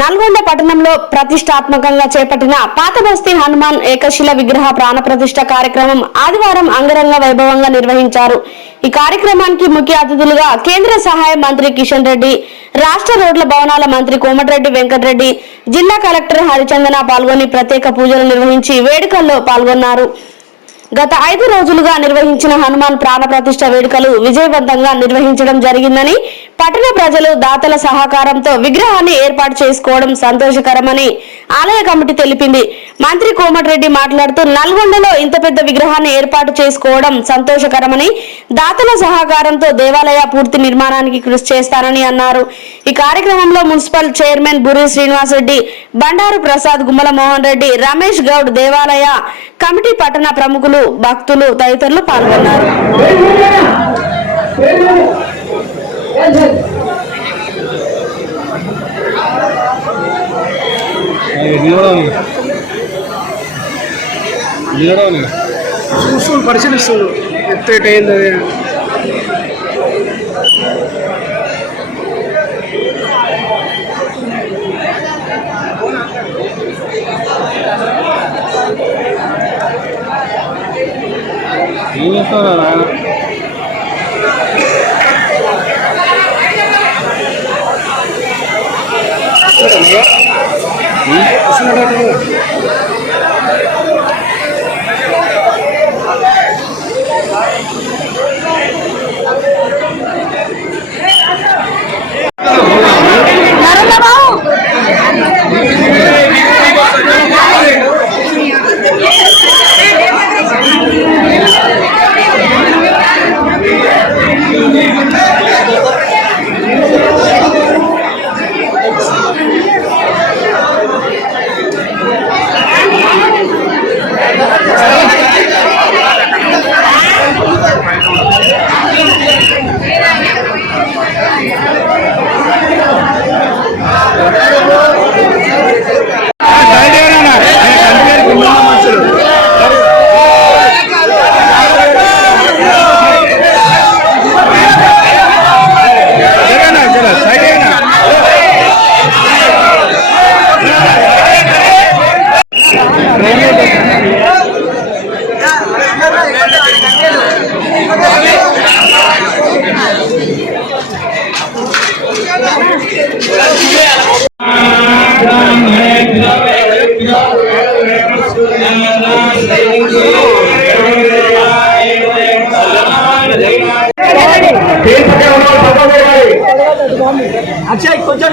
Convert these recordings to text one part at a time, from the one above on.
నల్గొండ పట్టణంలో ప్రతిష్టాత్మకంగా చేపట్టిన పాతబస్తీ హనుమాన్ ఏకశిల విగ్రహ ప్రాణ ప్రతిష్ఠ కార్యక్రమం ఆదివారం అంగరంగ వైభవంగా నిర్వహించారు. ఈ కార్యక్రమానికి ముఖ్య అతిథులుగా కేంద్ర సహాయ మంత్రి కిషన్ రెడ్డి, రాష్ట్ర రోడ్ల భవనాల మంత్రి కోమటిరెడ్డి వెంకటరెడ్డి, జిల్లా కలెక్టర్ హరిచందన పాల్గొని ప్రత్యేక పూజలు నిర్వహించి వేడుకల్లో పాల్గొన్నారు. గత 5 రోజులుగా నిర్వహించిన హనుమాన్ ప్రాణ ప్రతిష్ఠ వేడుకలు విజయవంతంగా నిర్వహించడం జరిగిందని, పట్టణ ప్రజలు దాతల సహకారంతో విగ్రహాన్ని ఏర్పాటు చేసుకోవడం సంతోషకరమని ఆలయ కమిటీ తెలిపింది. మంత్రి కోమటిరెడ్డి మాట్లాడుతూ నల్గొండలో ఇంత పెద్ద విగ్రహాన్ని ఏర్పాటు చేసుకోవడం సంతోషకరమని, దాతల సహకారంతో దేవాలయ పూర్తి నిర్మాణానికి కృషి చేస్తానని అన్నారు. ఈ కార్యక్రమంలో మున్సిపల్ చైర్మన్ బుర్రి శ్రీనివాసరెడ్డి, బండారు ప్రసాద్, గుమ్మల మోహన్ రెడ్డి, రమేష్ గౌడ్, దేవాలయ కమిటీ, పట్టణ ప్రముఖులు, భక్తులు తదితరులు పాల్గొన్నారు. పరిశీలిస్తుంది ఎత్తేటైంది అక్షయ్ కొంచెం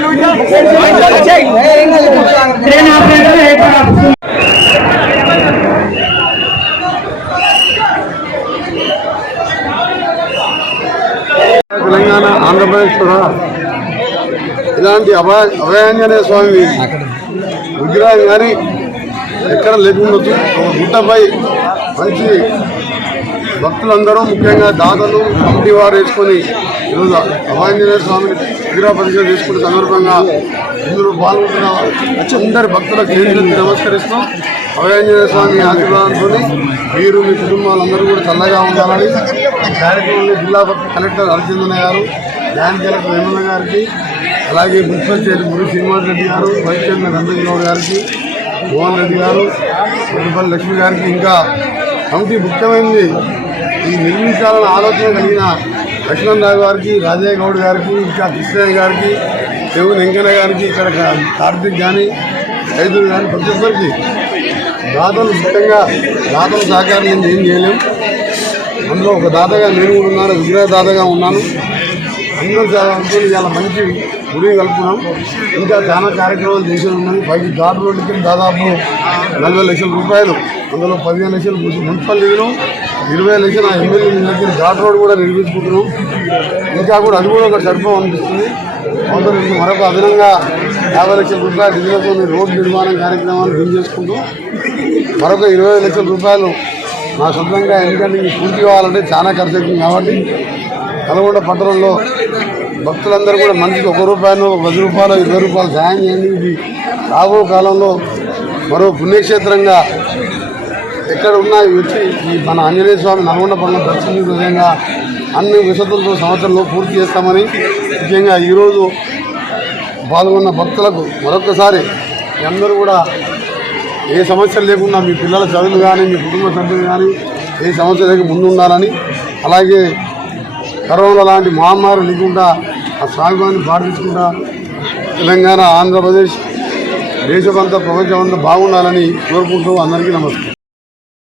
తెలంగాణ, ఆంధ్రప్రదేశ్ కూడా ఇలాంటి అభయాంజనేయ స్వామి విగ్రహం కానీ ఎక్కడ లేకుండొచ్చు. ఒక గుట్టపై మంచి భక్తులందరూ, ముఖ్యంగా దాతలు, కమిటీ వారు వేసుకొని ఈరోజు అభయాంజనేయ స్వామిని విగ్రహ ప్రతిష్ఠ చేసుకునే సందర్భంగా ఇందులో పాల్గొంటున్న అందరి భక్తులకు చేతులెత్తి నమస్కరిస్తూ అభయాంజనేయ స్వామి ఆశీర్వాదంతో మీరు, మీ కుటుంబాలందరూ కూడా చల్లగా ఉండాలని కార్యక్రమంలో జిల్లా కలెక్టర్ హరిచందన గారు, జాయింట్ కలెక్టర్ వేమన్న గారికి, అలాగే మున్సిపల్ చైర్మన్ బుర్రి శ్రీనివాస్ రెడ్డి గారు, వైస్ చైర్మన్ రమేష్ గౌడ్ గారికి, మోహన్ రెడ్డి గారు, మున్సిపల్ లక్ష్మి గారికి, ఇంకా కమిటీ ముఖ్యమైనది ఈ నిర్మించాలన్న ఆలోచన కలిగిన లక్ష్మణరావు గారికి, రాజయ్య గౌడ్ గారికి, ఇంకా కృష్ణయ్య గారికి, చెవు వెంకయ్య గారికి, ఇక్కడ కార్తీక్ కానీ, రైతులు కానీ, ప్రతి ఒక్కరికి దాతలు, ముఖ్యంగా దాతల సహకారం నేను ఏం చేయలేము. అందులో ఒక దాతగా నేను కూడా ఉన్నాను, విగ్రహ దాతగా ఉన్నాను. అందరూ అనుకుని చాలా మంచి గుడి కలుపుకున్నాం. ఇంకా చాలా కార్యక్రమాలు చేసి ఉన్నాయి. పైకి ఘాట్ రోడ్డుకి దాదాపు 40 లక్షల రూపాయలు, అందులో 15 లక్షలు మున్సిపల్ నిధులు, 20 లక్షలు ఎమ్మెల్యే నిధులకి ఘాట్ రోడ్ కూడా నిర్మించుకుంటున్నాం. ఇంకా కూడా అది కూడా ఒక సరిపోం అనిపిస్తుంది. అవతల మరొక అదనంగా 50 లక్షల రూపాయల నిధులతో రోడ్డు నిర్మాణం కార్యక్రమాలు బిల్ చేసుకుంటూ మరొక 20 లక్షల రూపాయలు నా సొంతంగా, ఎందుకంటే ఇది పూర్తి కావాలంటే చాలా ఖర్చు అవుతుంది. కాబట్టి నల్గొండ పట్టణంలో భక్తులందరూ కూడా మనిషికి 1 రూపాయలు, 10 రూపాయలు, 20 రూపాయలు సాయం చేయండి. ఇది రాబో కాలంలో మరో పుణ్యక్షేత్రంగా ఎక్కడ ఉన్నా వచ్చి ఈ మన ఆంజనేయ స్వామి నల్గొండ పట్టణం దర్శించే విధంగా అన్ని వసతులతో సంవత్సరంలో పూర్తి చేస్తామని, ముఖ్యంగా ఈరోజు పాల్గొన్న భక్తులకు మరొకసారి మీ అందరూ కూడా ఏ సమస్యలు లేకుండా మీ పిల్లల చదువులు కానీ మీ కుటుంబ సభ్యులు కానీ ఏ సమస్య లేక ముందు ఉండాలని, అలాగే కరోనా లాంటి మహమ్మారి లేకుండా ఆ స్వామివారిని ప్రార్థించుకుంటా తెలంగాణ, ఆంధ్రప్రదేశ్, దేశమంతా, ప్రపంచమంతా బాగుండాలని కోరుకుంటూ అందరికీ నమస్కారం.